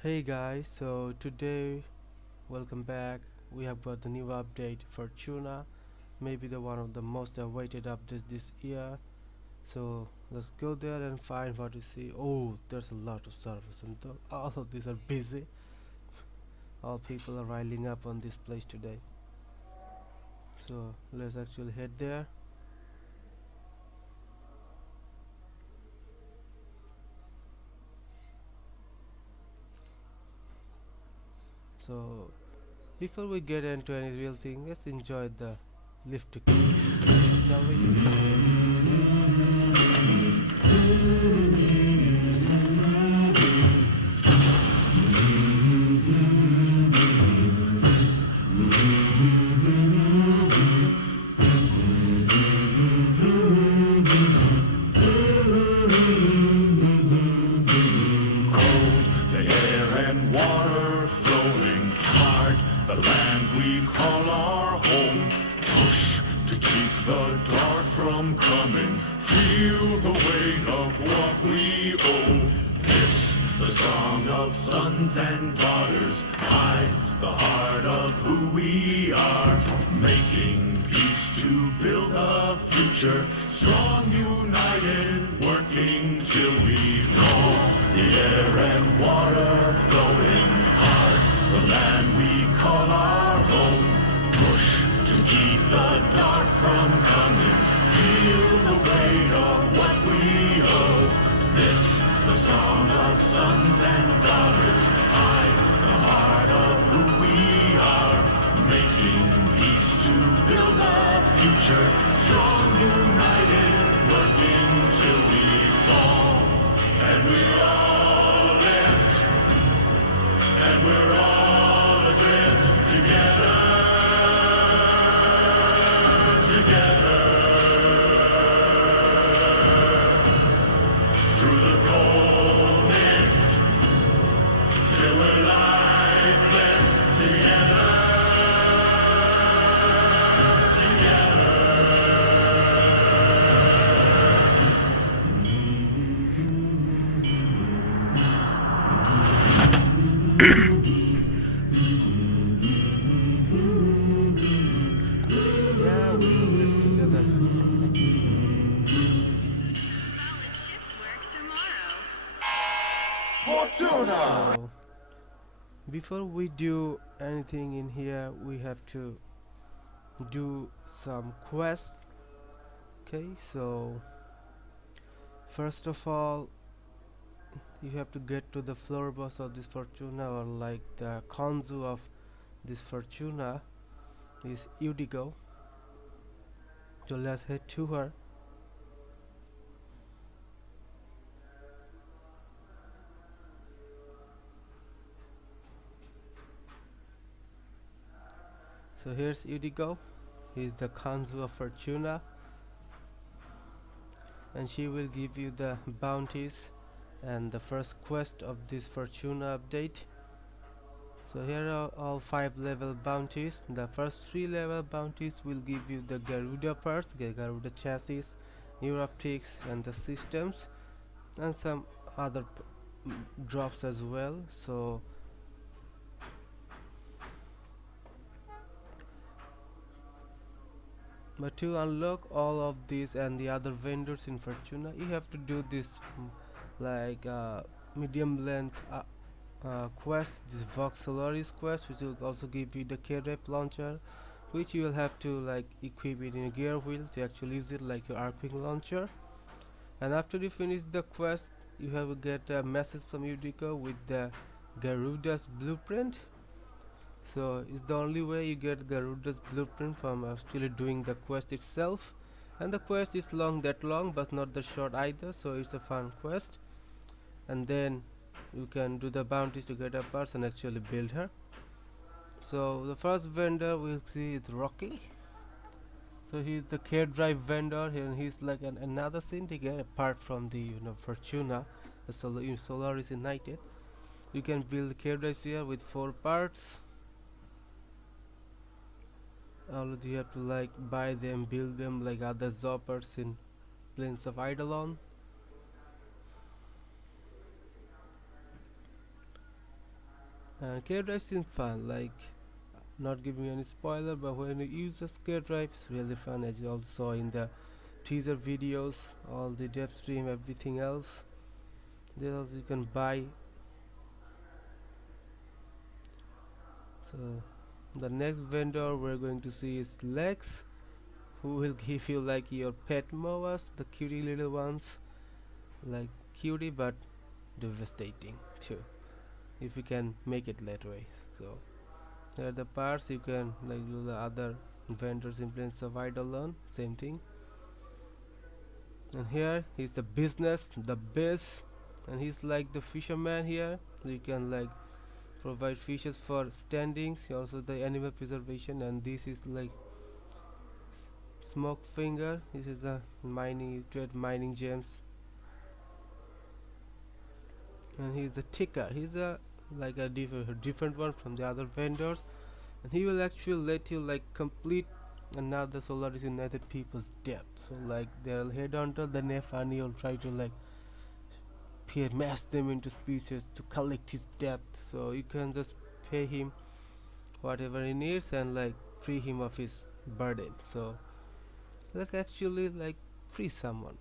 Hey guys, so today, welcome back. We have got the new update Fortuna, maybe the one of the most awaited updates this year. So let's go there and find what you see. Oh, there's a lot of servers and all of these are busy. All people are riling up on this place today. So let's actually head there. So before we get into any real thing, let's enjoy the lift to come, shall we? Cold, the air and water flowing hard, the land we call our home. Push to keep the dark from coming, feel the weight of what we owe. This, the song of sons and daughters, hide the heart of who we are, making peace to build a future, strong, united, working till we fall. The air and water flowing hard, the land we call our home. Push to keep the dark from coming, feel the weight of what we owe. This, the song of sons and daughters, hide the heart of who we are, making peace to build a future, strong, united, working till we fall. And we're all left, and we're all adrift together, together. Through the cold mist, till we're lifeless together, Yeah, we will live together. Fortuna! So before we do anything in here, we have to do some quests. Okay, so first of all, you have to get to the floor boss of this Fortuna, or like the Kanzu of this Fortuna is Udigo. So let's head to her. So here's Udigo. He's the Kanzu of Fortuna, and she will give you the bounties and the first quest of this Fortuna update. So here are all 5 level bounties. The first 3 level bounties will give you the Garuda parts, Garuda chassis, neuroptics and the systems, and some other drops as well. So but to unlock all of these and the other vendors in Fortuna, you have to do this like medium length quest, this Vox Solaris quest, which will also give you the K-Rep launcher, which you will have to like equip it in a gear wheel to actually use it like your Arcwing launcher. And after you finish the quest, you have to get a message from Udico with the Garuda's blueprint. So it's the only way you get Garuda's blueprint from actually doing the quest itself. And the quest is that long, but not that short either, so it's a fun quest. And then you can do the bounties to get a parts and actually build her. So the first vendor we'll see is Rocky. So he's the care drive vendor here, and he's like another syndicate apart from the Fortuna, the Solaris United. You can build care drives here with 4 parts. All you have to like buy them, build them like other zoppers in Plains of Eidolon. And care drive seems fun, like not giving any spoiler, but when you use a care drive, it's really fun, as you also saw in the teaser videos, all the dev stream, everything else. There also you can buy. So the next vendor we're going to see is Lex, who will give you like your pet moas, the cutie little ones, like cutie but devastating too, if you can make it that way. So here are the parts you can like do the other vendors influence of Eidolon, same thing. And here is the business, the biz, and he's like the fisherman here. So you can like provide fishes for standings, also the animal preservation, and this is like smoke finger. This is a mining, you trade mining gems. And he's the ticker, he's a like a different one from the other vendors, and he will actually let you like complete another Solaris United people's debt. So like they'll head on to the Nefani will try to like mash them into species to collect his debt, so you can just pay him whatever he needs and like free him of his burden. So let's actually like free someone.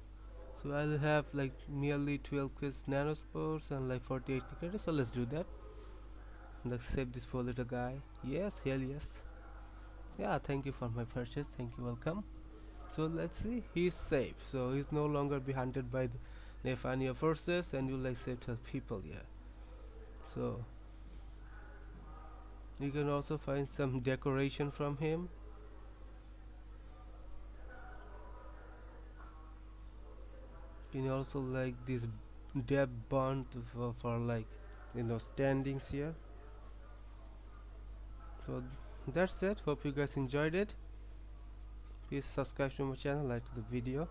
So I'll have like nearly 12 quiz nanospores and like 48 credits, so let's do that. Let's save this for little guy. Yes, hell yes. Yeah, thank you for my purchase, thank you, welcome. So let's see, he's safe, so he's no longer be hunted by the Nefania forces, and you like save 12 people here. So you can also find some decoration from him. You can also like this depth bond for like standings here. So that's it, hope you guys enjoyed it. Please subscribe to my channel, like the video.